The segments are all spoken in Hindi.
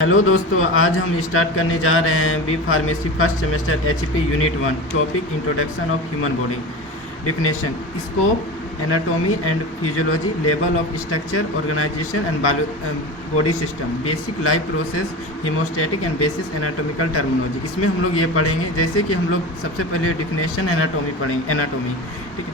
हेलो दोस्तों, आज हम स्टार्ट करने जा रहे हैं B pharmacy first semester HP unit 1 topic introduction of human body. Definition: scope, anatomy and physiology, level of structure, organisation and body system, basic life process, homeostatic and basis anatomical terminology. इसमें हम लोग ये पढ़ेंगे, जैसे कि हम लोग सबसे पहले डेफिनेशन एनाटॉमी पढ़ेंगे। एनाटॉमी, ठीक है।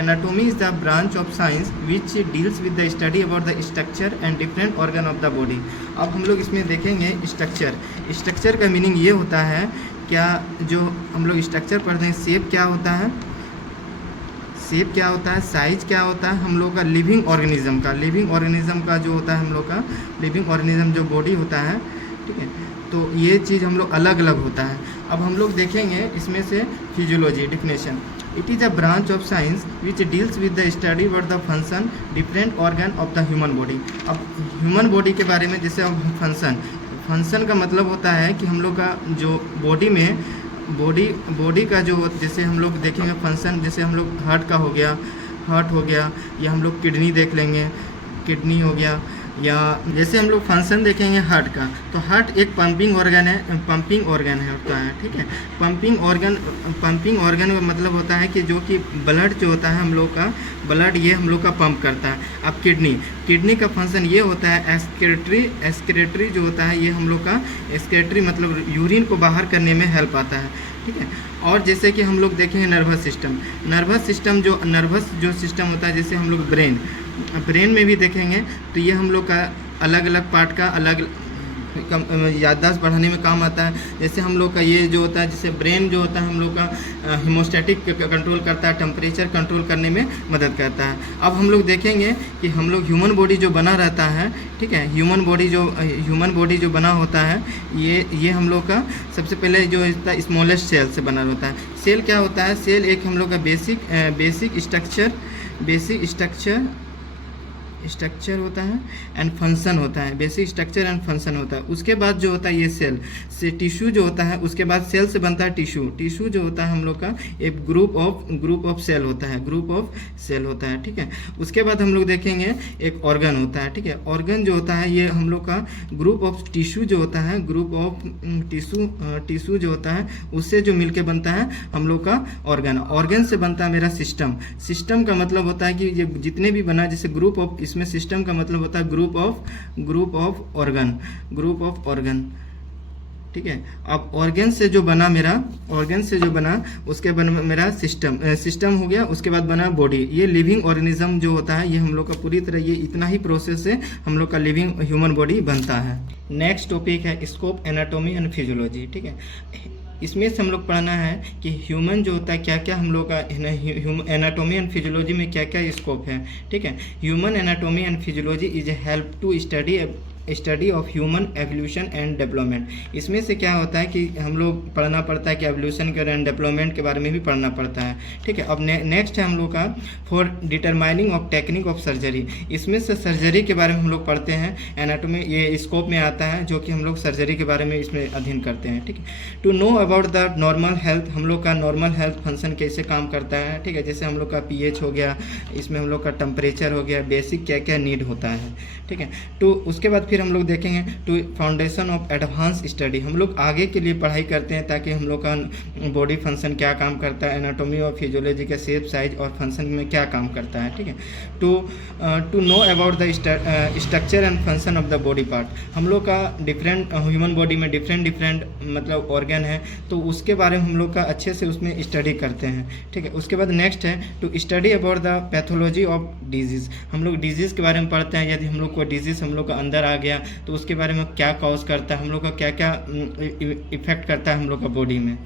Anatomy is the branch of science which deals with the study about the structure and different organ of the body. अब हम लोग इसमें देखेंगे स्ट्रक्चर का मीनिंग ये होता है, क्या जो हम लोग स्ट्रक्चर पढ़ते हैं, शेप क्या होता है, साइज क्या होता है हम लोग का लिविंग ऑर्गेनिज्म का जो होता है हम लोग का लिविंग ऑर्गेनिज्म जो बॉडी होता है, ठीक है। तो ये चीज़ हम लोग अलग अलग होता है। अब हम लोग देखेंगे इसमें से physiology. Definition: it is a branch of science which deals with the study about the function different organ of the human body. अब ह्यूमन बॉडी के बारे में, जैसे अब फंक्शन का मतलब होता है कि हम लोग का जो बॉडी में बॉडी का जो, जैसे हम लोग देखेंगे फंक्शन, जैसे हम लोग हार्ट हो गया, या हम लोग किडनी देख लेंगे, किडनी हो गया, या जैसे हम लोग फंक्शन देखेंगे हार्ट का, तो हार्ट एक पंपिंग ऑर्गन होता है, ठीक है। पंपिंग ऑर्गन का मतलब होता है कि जो कि ब्लड जो होता है हम लोग का ब्लड, ये हम लोग का पंप करता है। अब किडनी का फंक्शन ये होता है एक्सक्रेटरी जो होता है, ये हम लोग का एक्सक्रेटरी मतलब यूरिन को बाहर करने में हेल्प आता है, ठीक है। और जैसे कि हम लोग देखेंगे नर्वस सिस्टम जो सिस्टम होता है, जैसे हम लोग ब्रेन में भी देखेंगे, तो ये हम लोग का अलग अलग पार्ट का अलग याददाश्त बढ़ाने में काम आता है। जैसे हम लोग का ये जो होता है, जैसे ब्रेन जो होता है हम लोग का हीमोस्टैटिक कंट्रोल करता है, टेम्परेचर कंट्रोल करने में मदद करता है। अब हम लोग देखेंगे कि हम लोग ह्यूमन बॉडी जो बना रहता है, ठीक है, ह्यूमन बॉडी जो बना होता है, ये हम लोग का सबसे पहले जो होता है स्मॉलेस्ट सेल से बना होता है। सेल क्या होता है? सेल एक हम लोग का बेसिक स्ट्रक्चर होता है एंड फंक्शन होता है। बेसिक स्ट्रक्चर एंड फंक्शन होता है। उसके बाद जो होता है ये सेल से टिश्यू जो होता है, उसके बाद सेल से बनता है टिश्यू जो होता है हम लोग का एक ग्रुप ऑफ सेल होता है, ठीक है। उसके बाद हम लोग देखेंगे एक ऑर्गन होता है, ठीक है। ऑर्गन जो होता है ये हम लोग का ग्रुप ऑफ टिश्यू जो होता है, टिश्यू जो होता है उससे जो मिलके बनता है हम लोग का ऑर्गन से बनता है मेरा सिस्टम का मतलब होता है कि ये जितने भी बना, जैसे ग्रुप ऑफ, इसमें सिस्टम का मतलब होता है ग्रुप ऑफ ऑर्गन, ठीक है। अब ऑर्गन से जो बना उसके बाद मेरा सिस्टम हो गया। उसके बाद बना बॉडी। ये लिविंग ऑर्गेनिज्म जो होता है, ये हम लोग का पूरी तरह ये इतना ही प्रोसेस से हम लोग का लिविंग ह्यूमन बॉडी बनता है। नेक्स्ट टॉपिक है स्कोप, एनाटॉमी एंड फिजियोलॉजी, ठीक है। इसमें से हम लोग पढ़ना है कि ह्यूमन जो होता है क्या क्या हम लोग का एनाटॉमी एंड फिजियोलॉजी में क्या क्या स्कोप है, ठीक है। Human anatomy and physiology is a help to study of human evolution and development. इसमें से क्या होता है कि हम लोग पढ़ना पड़ता है कि एवोल्यूशन के एंड डेवलपमेंट के बारे में भी पढ़ना पड़ता है, ठीक है। अब नेक्स्ट है हम लोग का for determining of technique of surgery. इसमें से सर्जरी के बारे में हम लोग पढ़ते हैं। एनाटॉमी ये स्कोप में आता है, जो कि हम लोग सर्जरी के बारे में इसमें अध्ययन करते हैं, ठीक है। To know about the normal health, हम लोग का नॉर्मल हेल्थ फंक्शन कैसे काम करता है, ठीक है। जैसे हम लोग का pH हो गया, इसमें हम लोग का टेम्परेचर हो गया, बेसिक क्या क्या नीड होता है, ठीक है। तो उसके बाद फिर हम लोग देखेंगे to foundation of advance study. हम लोग आगे के लिए पढ़ाई करते हैं ताकि हम लोग का बॉडी फंक्शन क्या काम करता है, एनाटॉमी और फिजियोलॉजी का शेप, साइज और फंक्शन में क्या काम करता है, ठीक है। To know about the structure and function of the body part. हम लोग का डिफरेंट ह्यूमन बॉडी में डिफरेंट मतलब ऑर्गन है, तो उसके बारे में हम लोग का अच्छे से उसमें स्टडी करते हैं, ठीक है। उसके बाद नेक्स्ट है to study about the pathology of disease. हम लोग डिजीज़ के बारे में पढ़ते हैं। यदि हम लोग को डिजीज़ हम लोग का अंदर आ गया तो उसके बारे में क्या कॉज करता है, हम लोग का क्या क्या इफेक्ट करता है हम लोग का बॉडी में।